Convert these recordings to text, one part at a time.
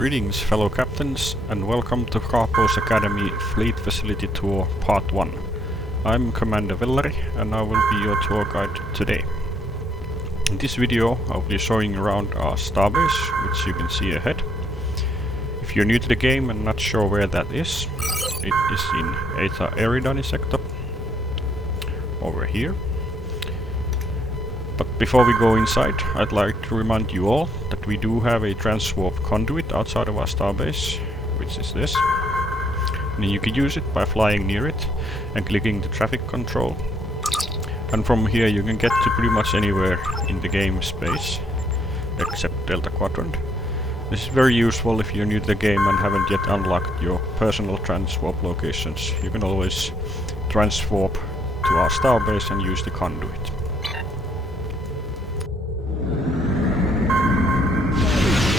Greetings fellow captains and welcome to Karpos Academy Fleet Facility Tour Part 1. I'm Commander Velleri and I will be your tour guide today. In this video I'll be showing around our starbase, which you can see ahead. If you're new to the game and not sure where that is, it is in Eta Eridani sector, over here. But before we go inside, I'd like to remind you all that we do have a transwarp conduit outside of our starbase, which is this. And you can use it by flying near it and clicking the traffic control. And from here you can get to pretty much anywhere in the game space, except Delta Quadrant. This is very useful if you're new to the game and haven't yet unlocked your personal transwarp locations. You can always transwarp to our starbase and use the conduit.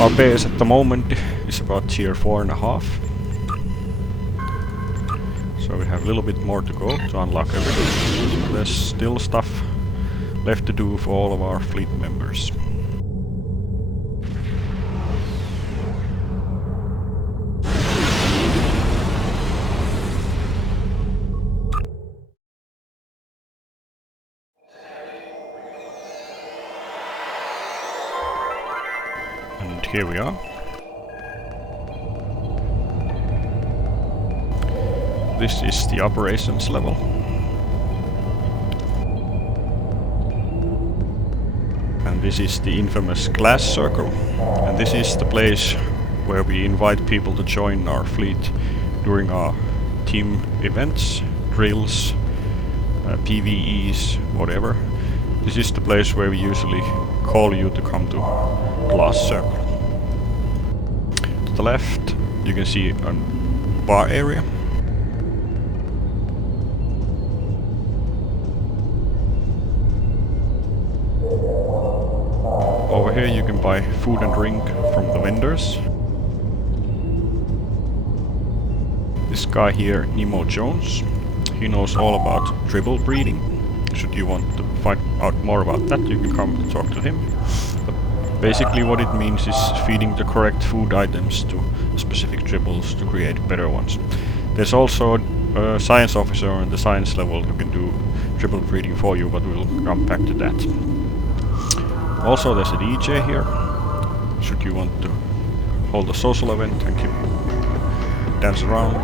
Our base at the moment is about tier 4.5. So we have a little bit more to go to unlock everything. So there's still stuff left to do for all of our fleet members. And here we are. This is the operations level. And this is the infamous glass circle. And this is the place where we invite people to join our fleet during our team events, drills, PvEs, whatever. This is the place where we usually call you to come to glass circle. To the left you can see a bar area. Over here you can buy food and drink from the vendors. This guy here, Nemo Jones, he knows all about dribble breeding. Should you want to find out more about that, you can come to talk to him. But basically what it means is feeding the correct food items to specific dribbles to create better ones. There's also a science officer on the science level who can do dribble breeding for you, but we'll come back to that. Also there's a DJ here, should you want to hold a social event and keep dance around,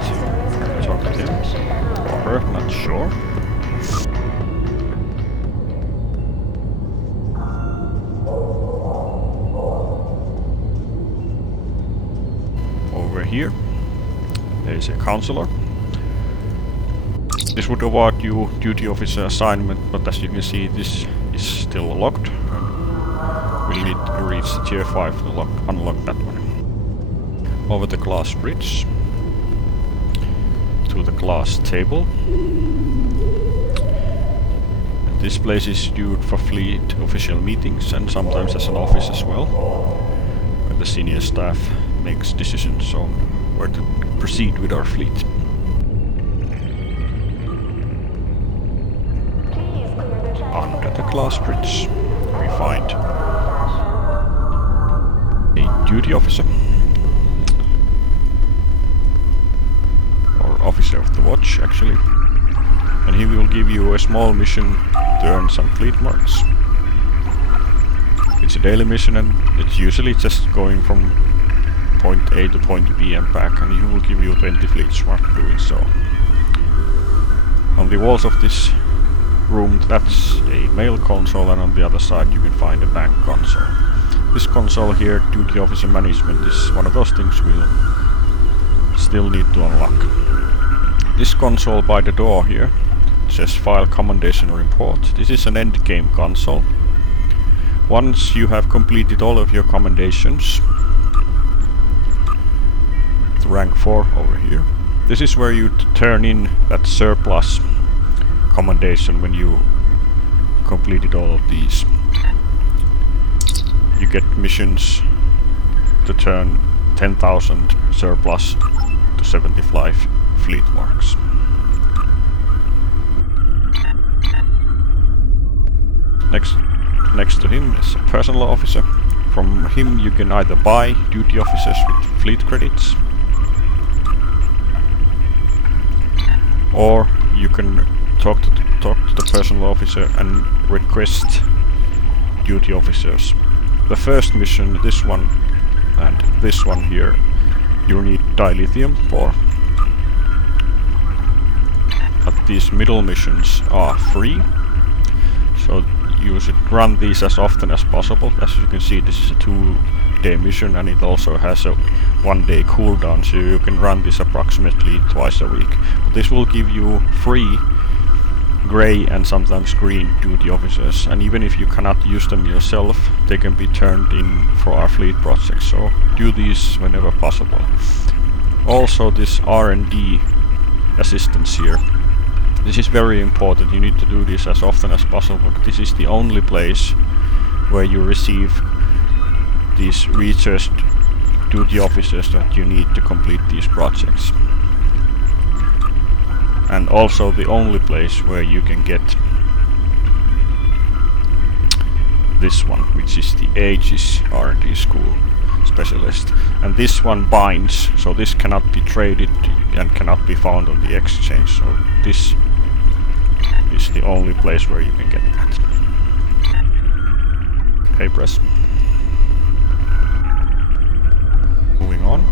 talk to him or her, not sure. Over here there is a counselor. This would award you duty officer assignment, but as you can see this is still locked. We need to reach tier 5 to unlock that one. Over the glass bridge to the glass table. And this place is used for fleet official meetings and sometimes as an office as well, where the senior staff makes decisions on where to proceed with our fleet. Under the glass bridge we find a duty officer, or officer of the watch actually, and he will give you a small mission to earn some fleet marks. It's a daily mission and it's usually just going from point A to point B and back, and he will give you 20 fleets for doing so. On the walls of this room that's a mail console, and on the other side you can find a bank console. This console here, duty officer management, is one of those things we'll still need to unlock. This console by the door here says file commendation report. This is an end game console. Once you have completed all of your commendations, the rank 4 over here, this is where you turn in that surplus commendation when you completed all of these. You get missions to turn 10,000 surplus to 75 fleet marks. Next to him is a personal officer From him you can either buy duty officers with fleet credits, or you can talk to the personal officer and request duty officers. The first mission, this one and this one here, you need dilithium for. But these middle missions are free, so you should run these as often as possible. As you can see, this is a 2-day mission and it also has a 1-day cooldown, so you can run this approximately twice a week. But this will give you free grey and sometimes green duty officers, and even if you cannot use them yourself, they can be turned in for our fleet project, so do these whenever possible. Also this R&D assistance here. This is very important, you need to do this as often as possible. This is the only place where you receive these research duty officers that you need to complete these projects. And also the only place where you can get this one, which is the Aegis R&D School Specialist. And this one binds, so this cannot be traded and cannot be found on the exchange, so this is the only place where you can get that. Hey, press. Moving on.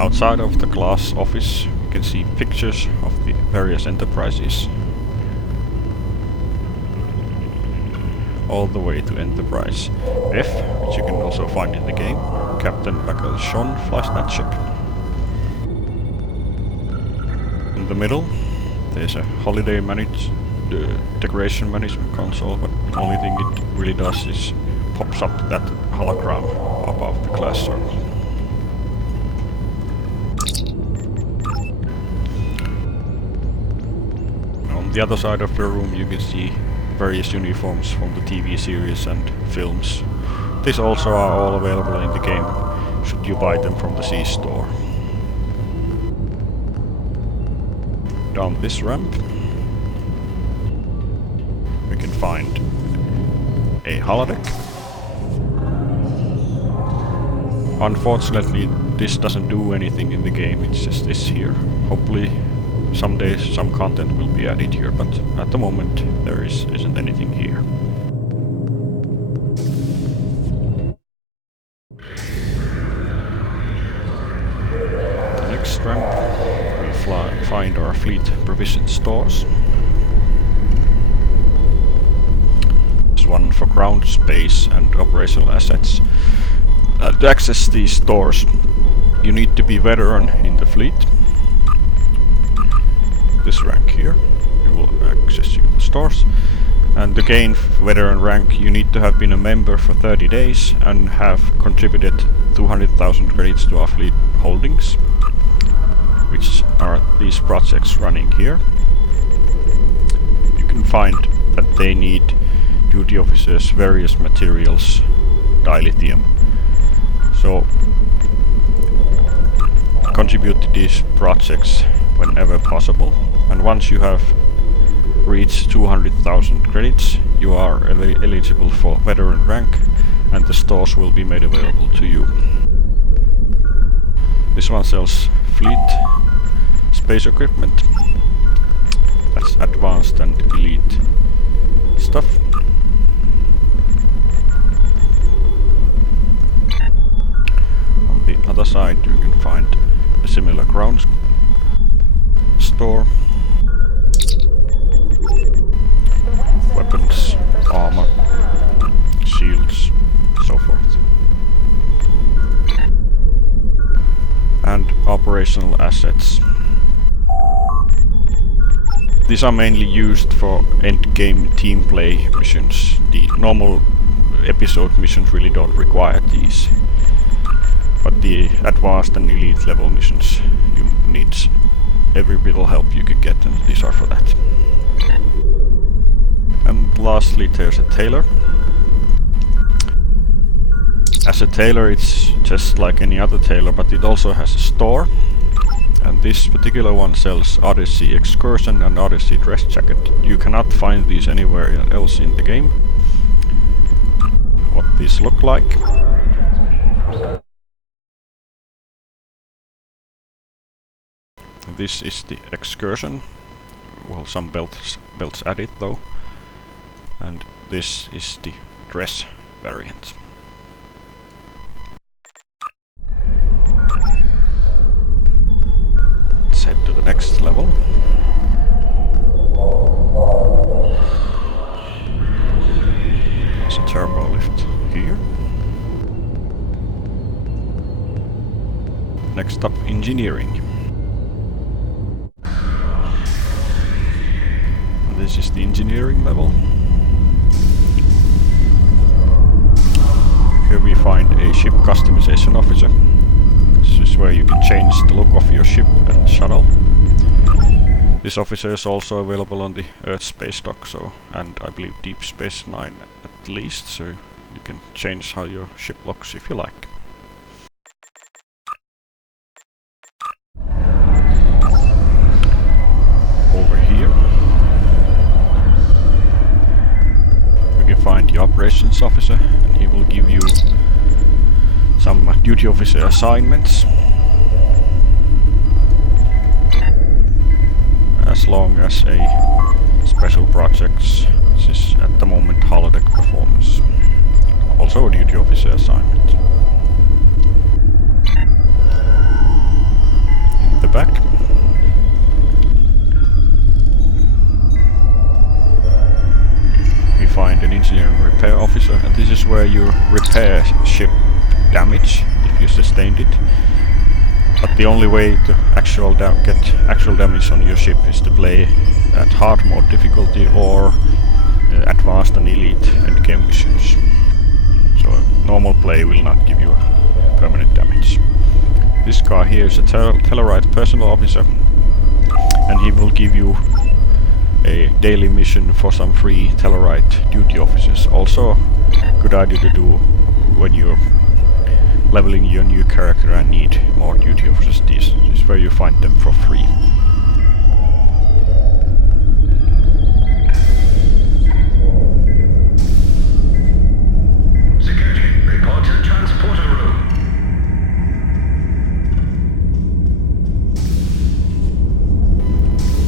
Outside of the glass office you can see pictures of the various enterprises all the way to Enterprise F, which you can also find in the game. Captain Bagashon flies that ship. In the middle there's a holiday decoration management console, but the only thing it really does is pops up that hologram above the glass circle. On the other side of the room you can see various uniforms from the TV series and films. These also are all available in the game, should you buy them from the C store. Down this ramp we can find a holodeck. Unfortunately this doesn't do anything in the game, it's just this here. Hopefully someday some content will be added here, but at the moment there isn't anything here. The next ramp we find our fleet provision stores. There's one for ground space and operational assets. To access these stores you need to be veteran in the fleet. This rank here, you will access the stores, and to gain veteran rank you need to have been a member for 30 days and have contributed 200,000 credits to our fleet holdings, which are these projects running here. You can find that they need duty officers, various materials, dilithium, so contribute to these projects whenever possible. And once you have reached 200,000 credits, you are eligible for veteran rank, and the stores will be made available to you. This one sells fleet space equipment. That's advanced and elite stuff. On the other side you can find a similar ground store. Weapons, armor, shields, so forth. And operational assets. These are mainly used for endgame team play missions. The normal episode missions really don't require these, but the advanced and elite level missions you need every little help you could get, and these are for that. And lastly there's a tailor. As a tailor it's just like any other tailor, but it also has a store, And this particular one sells Odyssey Excursion and Odyssey Dress Jacket. You cannot find these anywhere else in the game. What these look like. This is the Excursion. Well, some belts added though. And this is the dress variant. Let's head to the next level. There's a turbo lift here. Next up, engineering. This is the engineering level. Here we find a ship customization officer. This is where you can change the look of your ship and shuttle. This officer is also available on the Earth space dock, and I believe Deep Space Nine at least, so you can change how your ship looks if you like. Over here you can find the operations officer, and he will give you some duty officer assignments. As long as a special projects, this is at the moment holodeck performance. Also a duty officer assignment. In the back we find an engineering repair officer, and this is where you repair ship damage if you sustained it. But the only way to get actual damage on your ship is to play at hard mode difficulty or advanced and elite endgame missions. So normal play will not give you permanent damage. This guy here is a Tellarite personal officer, and he will give you a daily mission for some free Tellarite duty officers. Also good idea to do when you're leveling your new character and need more duty officers. This is where you find them for free. Security, report to the transporter room.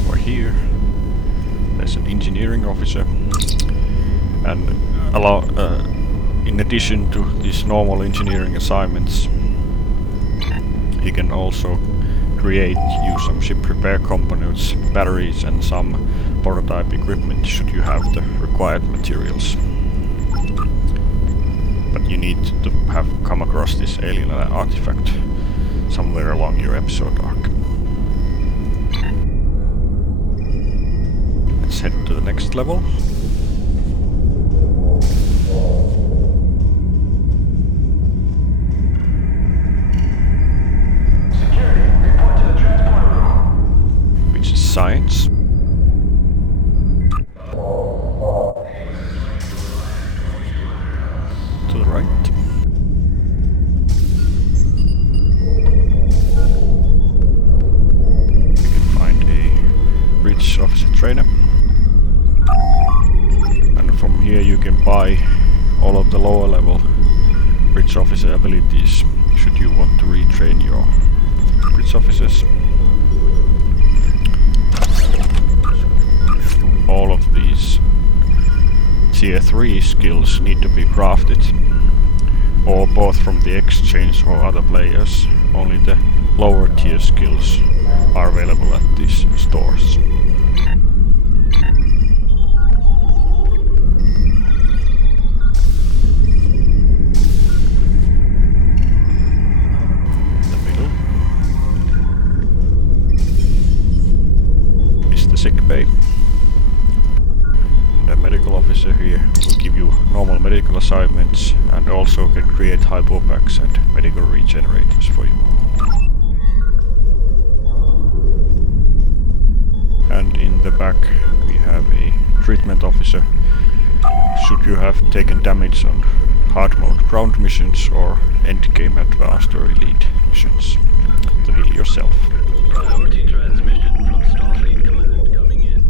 Over here there's an engineering officer, and in addition to these normal engineering assignments, he can also create you some ship repair components, batteries and some prototype equipment should you have the required materials. But you need to have come across this alien artifact somewhere along your episode arc. Let's head to the next level. Science. To the right. You can find a bridge officer trainer. And from here you can buy all of the lower level bridge officer abilities should you want to retrain your bridge officers. All of these tier 3 skills need to be crafted, or bought from the exchange or other players. Only the lower tier skills are available at these stores. In the middle is the sick bay. The medical officer here will give you normal medical assignments and also can create hypopacks and medical regenerators for you. And in the back we have a treatment officer should you have taken damage on hard mode ground missions or endgame advanced or elite missions to heal yourself. Priority transmission from Starfleet Command coming in.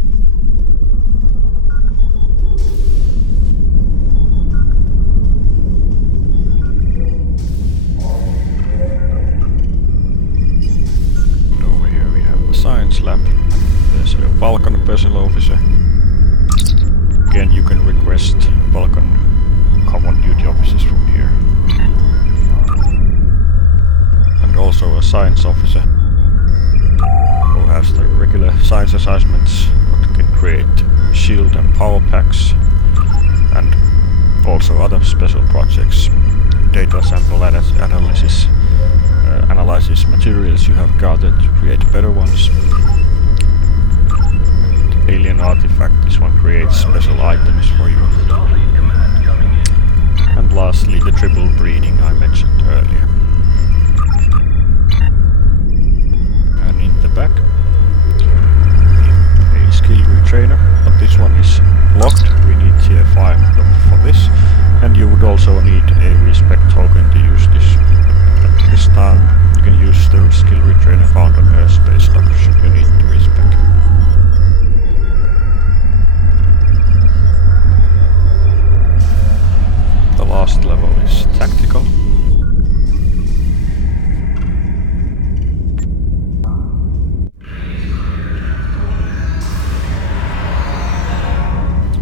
And over here we have the science lab. There's a Vulcan personal officer. Again, you can request Vulcan common duty officers from here. And also a science officer who has the regular science assignments, but can create shield and power packs, and also other special projects, data sample analysis, analyzes materials you have gathered to create better ones. And alien artifact, this one creates special items for you. Starfleet Command coming in. And lastly, the triple breeding I mentioned earlier. And in the back, a skill retrainer, but this one is locked. We need tier 5 for this, and you would also need a respect token to use this. At this time, you can use the skill retrainer found on Earth space dock should you need the respect. The last level is tactical.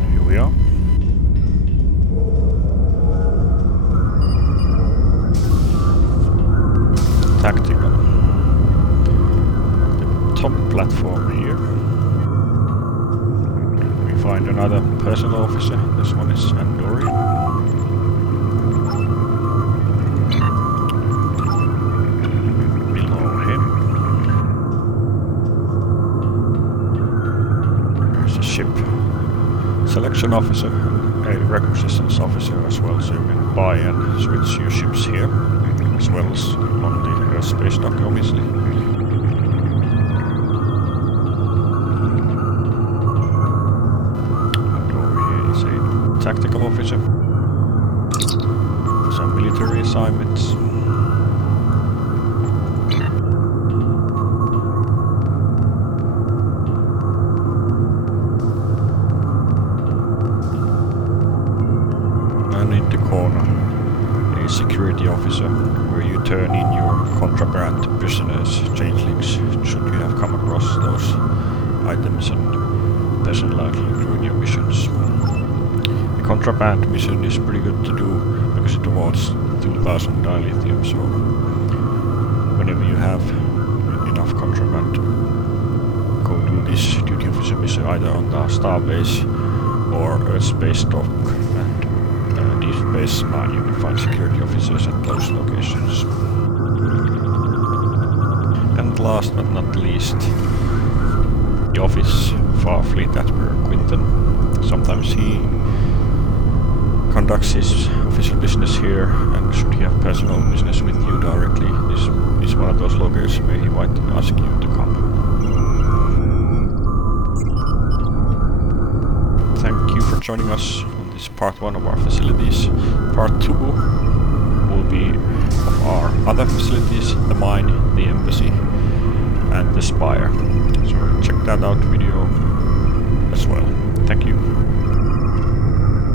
Here we are. Tactical. The top platform here. We find another personal officer. This one is Andorian. Selection officer, a requisitions officer as well, so you can buy and switch your ships here, as well as on the Earth space dock, obviously. And over here is a tactical officer for some military assignments. And in the corner, a security officer, where you turn in your contraband prisoners, changelings, should you have come across those items and personal during your missions. The contraband mission is pretty good to do because it awards 2000 dilithium, so whenever you have enough contraband, go do this duty officer mission either on the starbase or Earth space dock. Deep Space 9, you can find security officers at those locations. And last but not least, the office of our fleet admiral Quinton. Sometimes he conducts his official business here, and should he have personal business with you directly, this is one of those locations where he might ask you to come. Thank you for joining us. This is part 1 of our facilities. Part 2 will be of our other facilities, the mine, the embassy, and the spire. So check that out video as well. Thank you.